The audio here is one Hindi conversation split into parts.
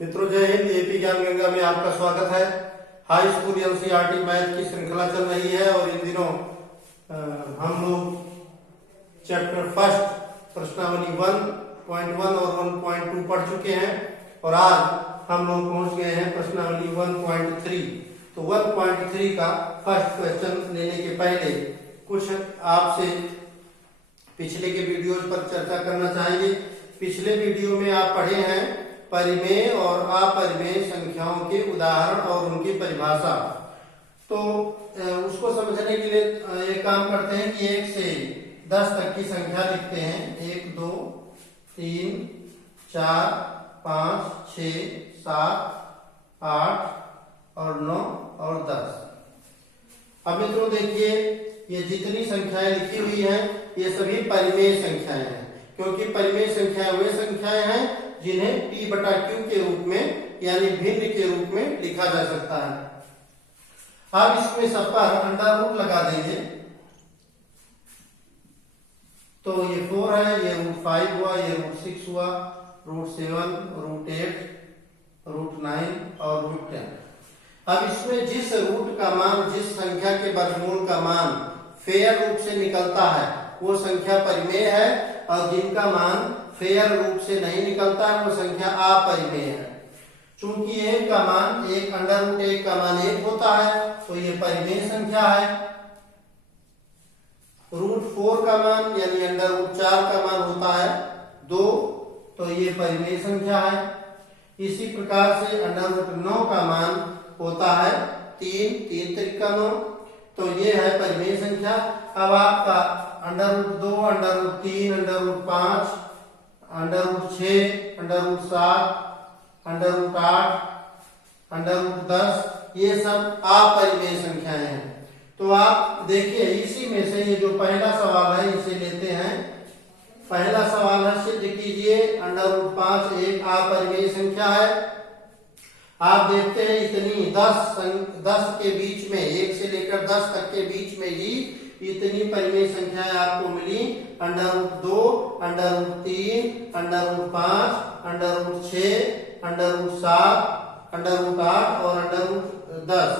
मित्रों जय हिंद। एपी ज्ञान गंगा में आपका स्वागत है। हाई स्कूल एनसीईआरटी मैथ की श्रृंखला चल रही है और इन दिनों हम लोग चैप्टर फर्स्ट प्रश्नावली 1.1 और 1.2 पढ़ चुके हैं और आज हम लोग पहुंच गए हैं प्रश्नावली 1.3। तो 1.3 का फर्स्ट क्वेश्चन लेने के पहले कुछ आपसे पिछले के वीडियोज पर चर्चा करना चाहेंगे। पिछले वीडियो में आप पढ़े हैं परिमेय और अपरिमेय संख्याओं के उदाहरण और उनकी परिभाषा। तो उसको समझने के लिए एक काम करते हैं कि 1 से 10 तक की संख्या लिखते हैं। 1 2 3 4 5 6 7 8 और 9 और 10। अब मित्रों देखिए, ये जितनी संख्याएं लिखी हुई हैं ये सभी परिमेय संख्याएं हैं, क्योंकि परिमेय संख्याएं वे संख्याएं हैं जिन्हें p बटा q के रूप में यानी भिन्न के रूप में लिखा जा सकता है। अब इसमें सब पर अंडर रूट लगा देंगे। तो ये 4 है, ये √5 हुआ, ये √6 हुआ, √7, √8, √9 और √10। अब इसमें जिस रूट का मान, जिस संख्या के वर्गमूल का मान फेयर रूप से निकलता है वो संख्या परिमेय है, और जिनका मान फेयर रूप से नहीं निकलता है वो संख्या अपरिमेय है। चूंकि 1 का मान √1 का मान 1 होता है तो ये परिमेय संख्या है। √4 का मान यानी √4 का मान होता है 2, तो ये परिमेय संख्या है। इसी प्रकार से √9 का मान होता है 3 3 का 9, तो ये है परिमेय संख्या। अब आपका √2, √3, √5, √6, √7, √8, √10 ये सब अपरिमेय संख्याएं हैं। तो आप देखिए इसी में से ये जो पहला सवाल है इसे लेते हैं। पहला सवाल है सिद्ध कीजिए √5 एक अपरिमेय संख्या है। आप देखते हैं इतनी 10 के बीच में, 1 से लेकर 10 तक के बीच में ही इतनी परिमेय संख्याएं आपको मिली। √2, √3, √5, √6, √7, √8 और √10।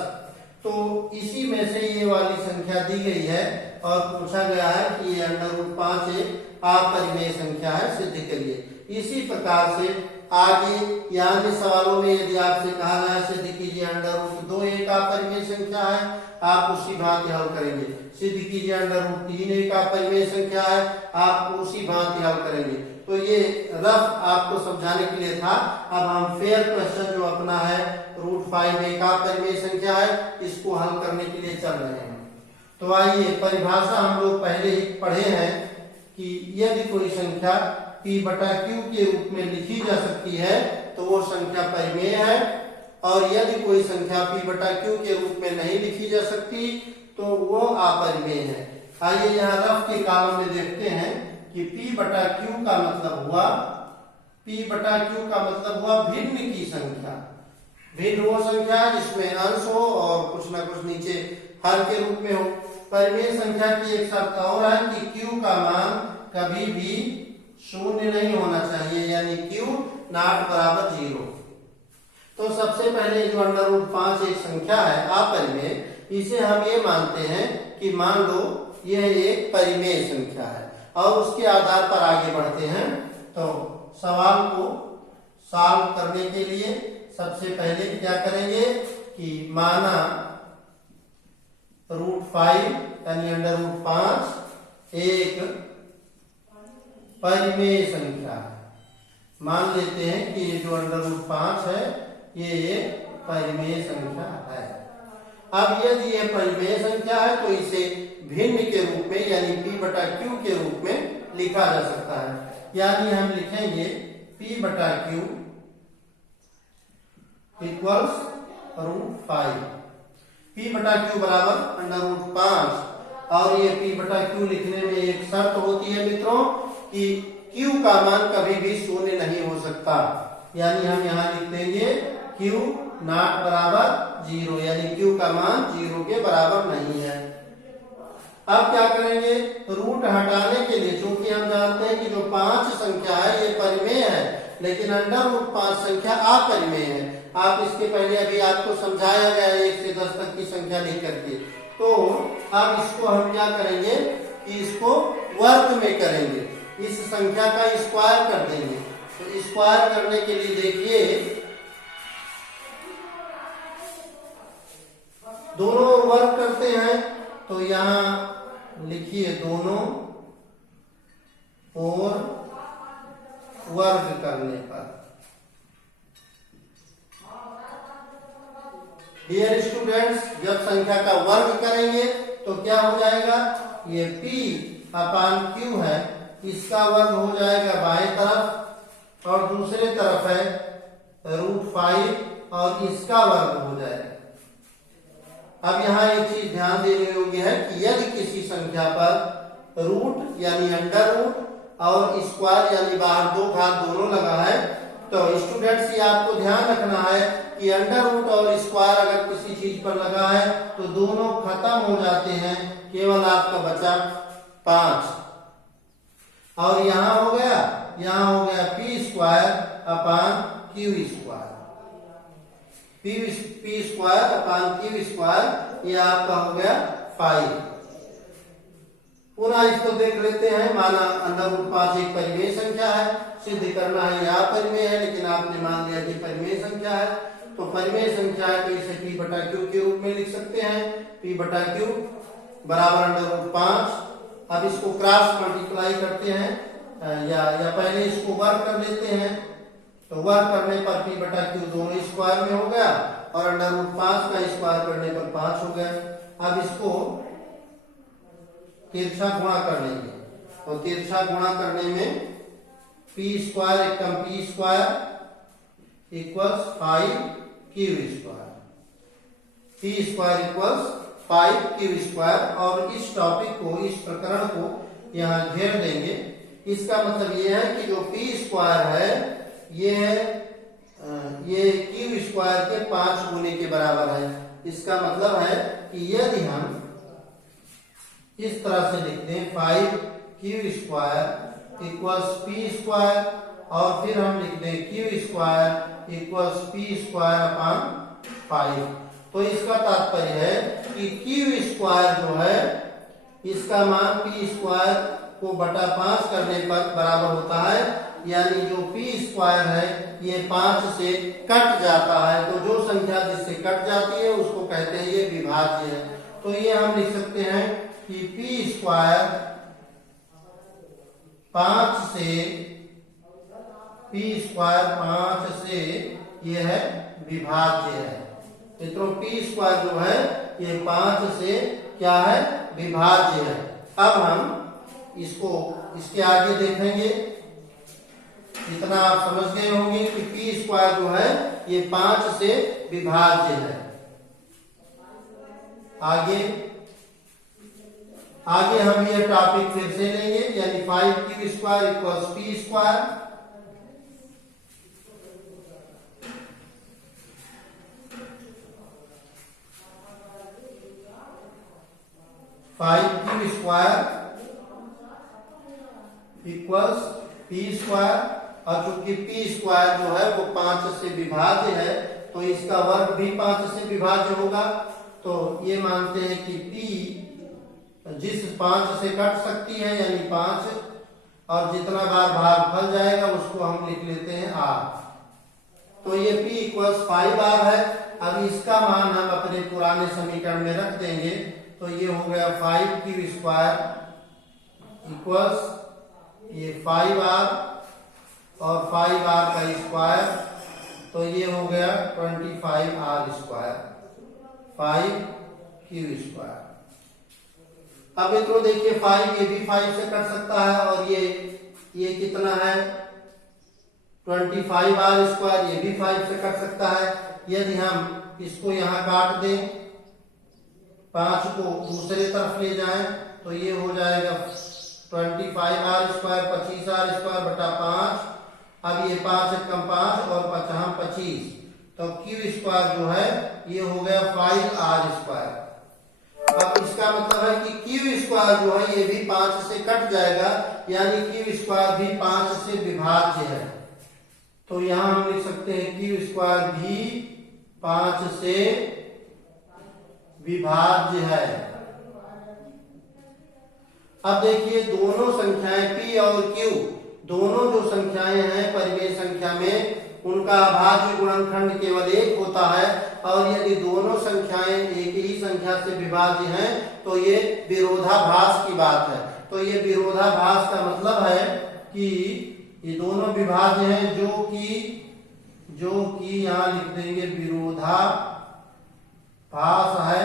तो इसी में से ये वाली संख्या दी गई है और पूछा गया है कि ये √5 एक अपरिमेय संख्या है, सिद्ध करिए। इसी प्रकार से आगे यहाँ के सवालों में यदि आपसे कहा जाए सिद्ध कीजिए √2 एक अपरिमेय संख्या है, आप उसी भांति हल करेंगे। सिद्ध कीजिए √3 एक अपरिमेय संख्या है, आप उसी भांति हल करेंगे। तो ये रफ आपको समझाने के लिए था। अब हम फेयर क्वेश्चन जो अपना है √5 एक अपरिमेय संख्या है, इसको हल करने के लिए चल रहे हैं। तो आइए, परिभाषा हम लोग पहले ही पढ़े हैं कि यदि कोई संख्या p बटा q के रूप में लिखी जा सकती है तो वो संख्या परिमेय है, और यदि कोई संख्या p बटा q के रूप में नहीं लिखी जा सकती तो वो अपरिमेय है। आइए यहाँ रफ के कॉलम में देखते हैं कि p बटा q का मतलब हुआ, p बटा q का मतलब हुआ भिन्न की संख्या। भिन्न वो संख्या जिसमें अंश हो और कुछ ना कुछ नीचे हर के रूप में हो। परिमेय संख्या की एक शर्त और है कि q का मान कभी भी शून्य नहीं होना चाहिए, यानी q नॉट बराबर 0। तो सबसे पहले जो √5 एक संख्या है अपरिमेय, इसे हम ये मानते हैं कि मान लो यह एक परिमेय संख्या है, और उसके आधार पर आगे बढ़ते हैं। तो सवाल को सॉल्व करने के लिए सबसे पहले क्या करेंगे कि माना √5 यानी √5 एक परिमेय संख्या है। मान लेते हैं कि ये जो √5 है ये एक परिमेय संख्या है। अब यदि ये परिमेय संख्या है तो इसे भिन्न के रूप में यानी p बटा q के रूप में लिखा जा सकता है। यानी हम लिखेंगे p बटा q इक्वल्स √5। p बटा q बराबर √5, और ये p बटा q लिखने में एक शर्त होती है मित्रों कि q का मान कभी भी शून्य नहीं हो सकता। यानी हम यहाँ लिख देंगे q नॉट बराबर 0, यानी q का मान 0 के बराबर नहीं है। अब क्या करेंगे, रूट हटाने के लिए, चूंकि हम जानते हैं कि जो 5 संख्या है ये परिमेय है, लेकिन अंडर रूट 5 संख्या अपरिमेय है। आप इसके पहले अभी आपको समझाया गया है 1 से 10 तक की संख्या लिख करके। तो अब इसको हम क्या करेंगे कि इसको वर्ग में करेंगे, इस संख्या का स्क्वायर कर देंगे। तो स्क्वायर करने के लिए देखिए दोनों वर्ग करते हैं, तो यहां लिखिए दोनों और वर्ग करने पर। डियर स्टूडेंट्स, जब संख्या का वर्ग करेंगे तो क्या हो जाएगा, ये p अपान q है, इसका वर्ग हो जाएगा बाएं तरफ और दूसरे तरफ है √5 और इसका वर्ग हो जाएगा। अब यहाँ एक चीज ध्यान देने योग्य है कि यदि किसी संख्या पर रूट यानी अंडर रूट और स्क्वायर यानी बाहर दो घात दोनों लगा है, तो स्टूडेंट्स ये आपको ध्यान रखना है कि अंडर रूट और स्क्वायर अगर किसी चीज पर लगा है तो दोनों खत्म हो जाते हैं, केवल आपका बचा 5। और यहाँ हो गया p square upon q square, p square upon q square, ये आपका हो गया 5। पुनः इसको देख लेते हैं। माना अंडर रूट 5 एक परिमेय संख्या है, सिद्ध करना है यह परिमेय है, लेकिन आपने मान लिया कि परिमेय संख्या है। तो परिमेय संख्या है तो इसे p बटा q के रूप में लिख सकते हैं, p बटा q बराबर अंडर रूट 5। अब इसको क्रॉस मल्टीप्लाई करते हैं या पहले इसको वर्ग कर लेते हैं। तो वर्ग करने पर p बटा q दोनों स्क्वायर में हो गया और अंडर रूट 5 का स्क्वायर करने पर 5 हो गया। अब इसको तिरछा गुणा कर लेंगे, तो तिरछा गुणा करने में p स्क्वायर एकम p square equals 5q square, p square equals 5q square. और इस टॉपिक को, इस प्रकरण को यहाँ घेर देंगे। इसका मतलब ये है कि जो p स्क्वायर है ये q स्क्वायर के 5 गुने के बराबर है। इसका मतलब है कि यदि हम इस तरह से लिखते हैं 5q square equals p square और फिर हम लिख दें q square equals p square upon 5, तो इसका तात्पर्य है कि q स्क्वायर जो है इसका मान p स्क्वायर को बटा 5 करने पर बराबर होता है, यानी जो p स्क्वायर है ये 5 से कट जाता है। तो जो संख्या जिससे कट जाती है उसको कहते हैं ये विभाज्य है। तो ये हम लिख सकते हैं कि p स्क्वायर 5 से ये है विभाज्य है। मित्रों p स्क्वायर जो है ये 5 से क्या है, विभाज्य है। अब हम इसको इसके आगे देखेंगे। इतना आप समझ गए होंगे कि p स्क्वायर जो है ये 5 से विभाज्य है। आगे हम ये टॉपिक फिर से लेंगे, यानी 5q square equals p square. q square equals p square, और चूंकि p स्क्वायर जो है वो 5 से विभाज्य है तो इसका वर्ग भी 5 से विभाज्य होगा। तो ये मानते हैं कि p जिस 5 से कट सकती है यानी 5, और जितना बार भागफल जाएगा उसको हम लिख लेते हैं r। तो ये p इक्वल्स 5r है। अब इसका मान हम अपने पुराने समीकरण में रख देंगे, तो ये हो गया 5q स्क्वायर इक्वल्स ये 5r और 5r का स्क्वायर, तो ये हो गया 25r स्क्वायर, 5q स्क्वायर। अब मित्रों देखिए 5 ये भी 5 से कट सकता है और ये कितना है 25r स्क्वायर, ये भी 5 से कट सकता है। यदि हम इसको यहाँ काट दें, 5 को दूसरे तरफ ले जाएं, तो ये हो जाएगा 25r स्क्वायर 25r स्क्वायर बटा 5। अब ये 5 कम 5 और 5 25, तो q स्क्वायर जो है ये हो गया 5r स्क्वायर। अब इसका मतलब है कि q स्क्वायर जो है ये भी 5 से कट जाएगा, यानी q स्क्वायर भी 5 से विभाज्य है। तो यहाँ हम लिख सकते हैं क्यू स्क्वायर भी 5 से विभाज्य है। अब देखिए दोनों संख्याएं p और q, दोनों जो संख्याएं हैं परिमेय संख्या में, उनका अभाज्य गुणनखंड केवल एक होता है, और यदि दोनों संख्याएं एक ही संख्या से विभाज्य हैं तो ये विरोधाभास की बात है। तो ये विरोधाभास का मतलब है कि ये दोनों विभाज्य हैं, जो कि यहाँ लिख देंगे विरोधाभास है।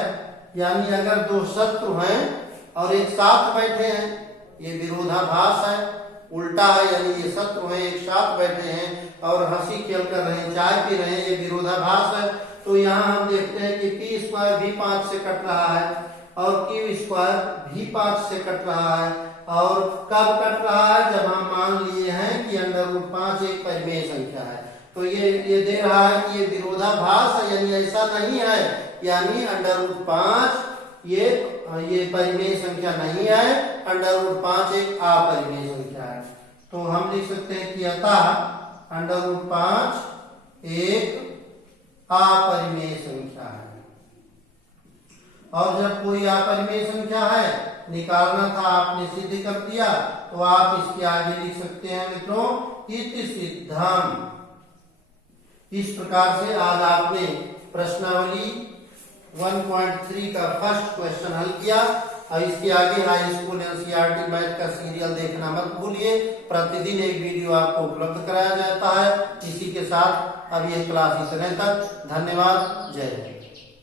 यानी अगर दो शत्रु हैं और एक साथ बैठे हैं, ये विरोधाभास है। उल्टा है, यानी ये शत्रु हैं एक साथ बैठे हैं और हंसी खेल कर रहे हैं, चाय पी रहे हैं, ये विरोधाभास है। तो यहाँ हम देखते हैं कि पी स्क्वायर भी 5 से कट रहा है और क्यू स्क्वायर भी 5 से कट रहा है। और कब कट रहा है? जब हम मान लिए हैं कि √5 एक परिमेय संख्या है। तो ये दे रहा है कि ये विरोधाभास है, यानी ऐसा नहीं है, यानी √5 ये परिमेय संख्या नहीं है, √5 एक अपरिमेय संख्या है। तो हम लिख सकते हैं कि अतः √5 एक अपरिमेय संख्या है। और जब कोई अपरिमेय संख्या है निकालना था, आपने सिद्ध कर दिया, तो आप इसके आगे लिख सकते हैं मित्रों इति सिद्धम। इस प्रकार से आज आपने प्रश्नावली 1.3 का फर्स्ट क्वेश्चन हल किया। और इसके आगे हाई स्कूल एनसीईआरटी मैथ का सीरियल देखना मत भूलिए। प्रतिदिन एक वीडियो आपको उपलब्ध कराया जाता है। इसी के साथ अब यह क्लास इतने तक। धन्यवाद। जय हिंद।